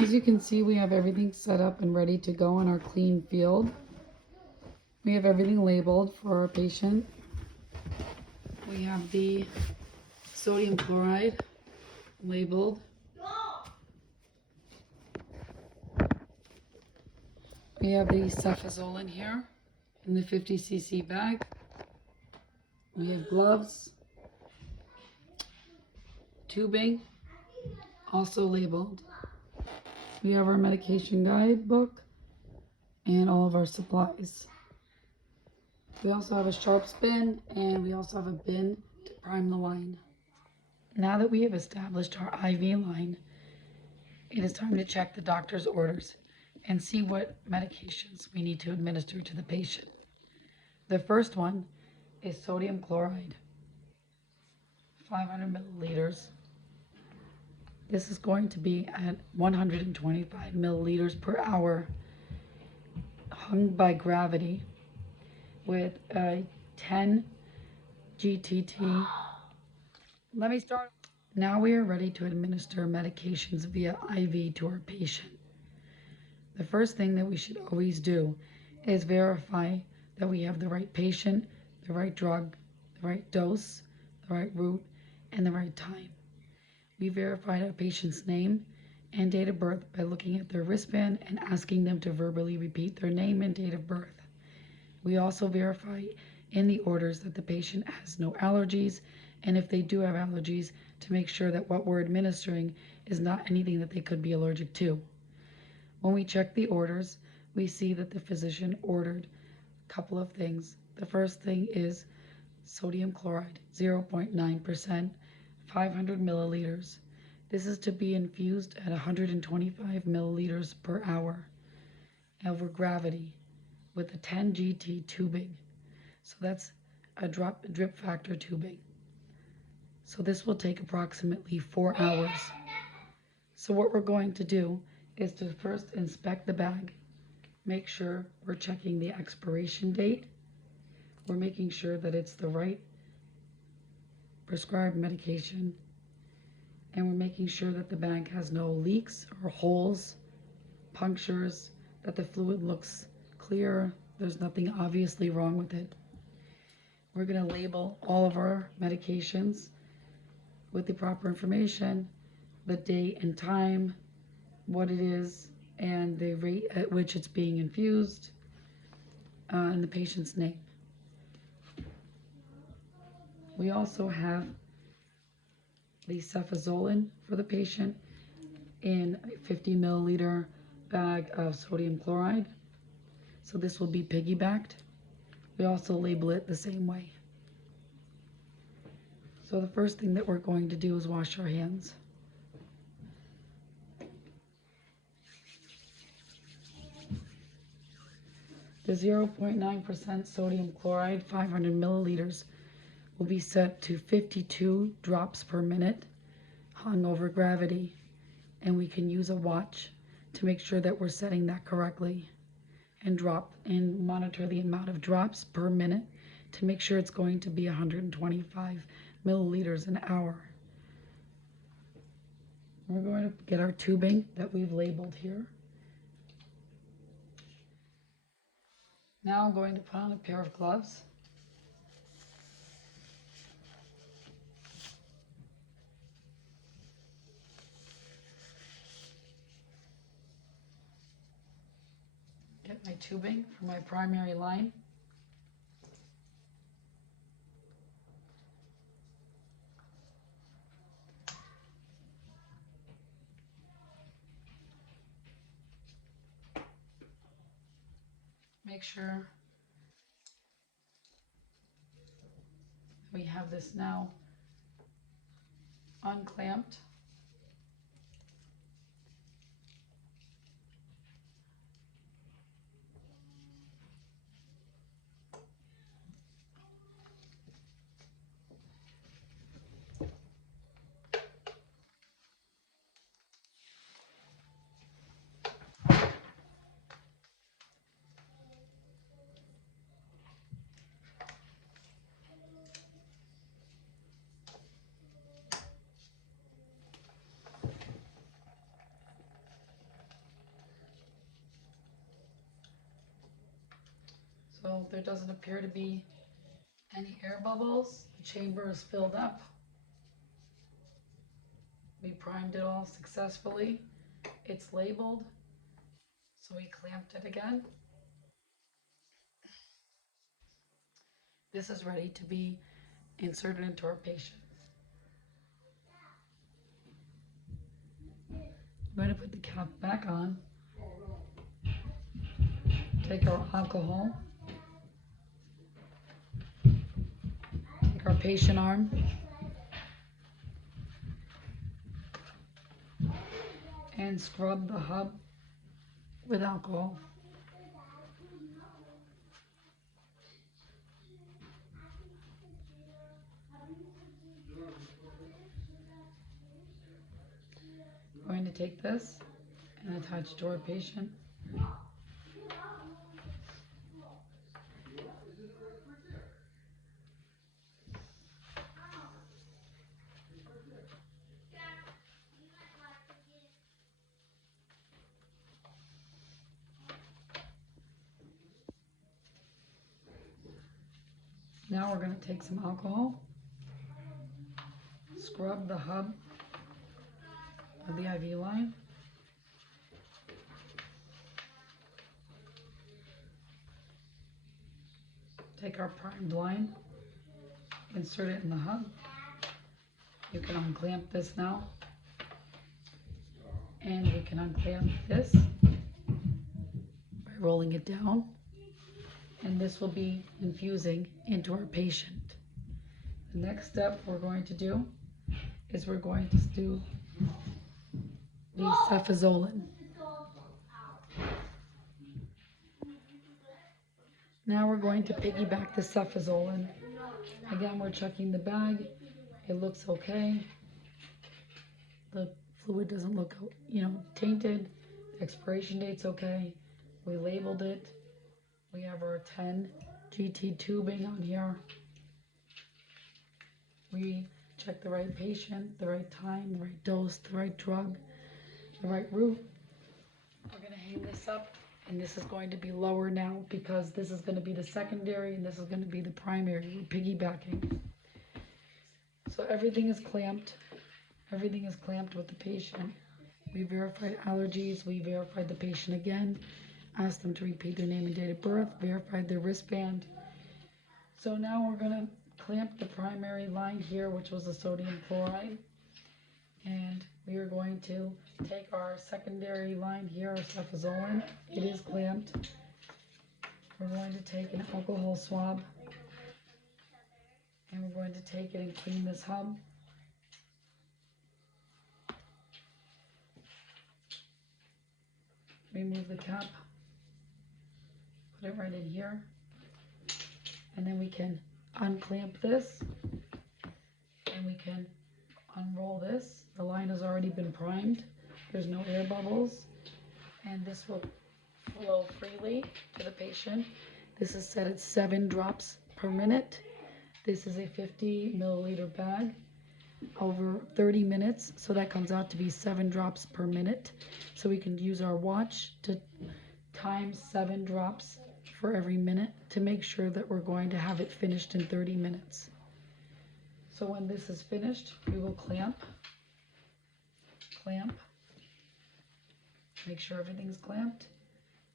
As you can see, we have everything set up and ready to go in our clean field. We have everything labeled for our patient. We have the sodium chloride labeled. We have the cefazolin here in the 50 cc bag. We have gloves, tubing, also labeled. We have our medication guidebook and all of our supplies. We also have a sharps bin, and we also have a bin to prime the line. Now that we have established our IV line, it is time to check the doctor's orders and see what medications we need to administer to the patient. The first one is sodium chloride, 500 milliliters. This is going to be at 125 milliliters per hour, hung by gravity, with a 10 GTT. Let me start. Now we are ready to administer medications via IV to our patient. The first thing that we should always do is verify that we have the right patient, the right drug, the right dose, the right route, and the right time. We verified our patient's name and date of birth by looking at their wristband and asking them to verbally repeat their name and date of birth. We also verify in the orders that the patient has no allergies, and if they do have allergies, to make sure that what we're administering is not anything that they could be allergic to. When we check the orders, we see that the physician ordered a couple of things. The first thing is sodium chloride, 0.9%, 500 milliliters. This is to be infused at 125 milliliters per hour over gravity with a 10 GT tubing. So that's a drip factor tubing. So this will take approximately 4 hours. So what we're going to do is to first inspect the bag, make sure we're checking the expiration date, we're making sure that it's the right prescribed medication, and we're making sure that the bag has no leaks or holes, punctures, that the fluid looks clear, there's nothing obviously wrong with it. We're going to label all of our medications with the proper information, the date and time, what it is, and the rate at which it's being infused, and the patient's name. We also have the cefazolin for the patient in a 50 milliliter bag of sodium chloride. So this will be piggybacked. We also label it the same way. So the first thing that we're going to do is wash our hands. The 0.9% sodium chloride, 500 milliliters, will be set to 52 drops per minute, hung over gravity. And we can use a watch to make sure that we're setting that correctly, and monitor the amount of drops per minute to make sure it's going to be 125 milliliters an hour. We're going to get our tubing that we've labeled here. Now I'm going to put on a pair of gloves. Get my tubing for my primary line. Make sure we have this now unclamped. there doesn't appear to be any air bubbles, the chamber is filled up. We primed it all successfully. It's labeled, so we clamped it again. This is ready to be inserted into our patient. I'm going to put the cap back on. Take our alcohol. Take our patient arm. And scrub the hub with alcohol. I'm going to take this and attach it to our patient. Now we're going to take some alcohol, scrub the hub of the IV line. Take our primed line, insert it in the hub. You can unclamp this now. And we can unclamp this by rolling it down. And this will be infusing into our patient. The next step we're going to do is we're going to do the cefazolin. Now we're going to piggyback the cefazolin. Again, we're checking the bag. It looks okay. The fluid doesn't look, tainted. The expiration date's okay. We labeled it. We have our 10 GT tubing on here. We check the right patient, the right time, the right dose, the right drug, the right route. We're going to hang this up, and this is going to be lower now because this is going to be the secondary and this is going to be the primary. We're piggybacking. So everything is clamped. Everything is clamped with the patient. We verified allergies. We verified the patient again. Asked them to repeat their name and date of birth. Verified their wristband. So now we're going to clamp the primary line here, which was the sodium chloride. And we are going to take our secondary line here, our cefazolin. It is clamped. We're going to take an alcohol swab. And we're going to take it and clean this hub. Remove the cap. Put it right in here. And then we can unclamp this. And we can unroll this. The line has already been primed. There's no air bubbles. And this will flow freely to the patient. This is set at 7 drops per minute. This is a 50 milliliter bag over 30 minutes. So that comes out to be 7 drops per minute. So we can use our watch to time 7 drops for every minute to make sure that we're going to have it finished in 30 minutes. So when this is finished, we will clamp, make sure everything's clamped.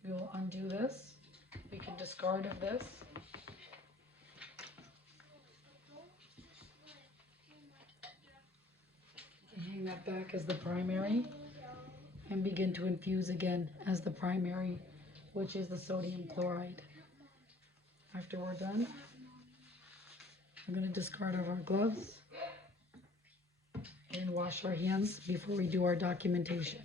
We will undo this. We can discard of this. And hang that back as the primary and begin to infuse again as the primary, which is the sodium chloride. After we're done, we're going to discard of our gloves and wash our hands before we do our documentation.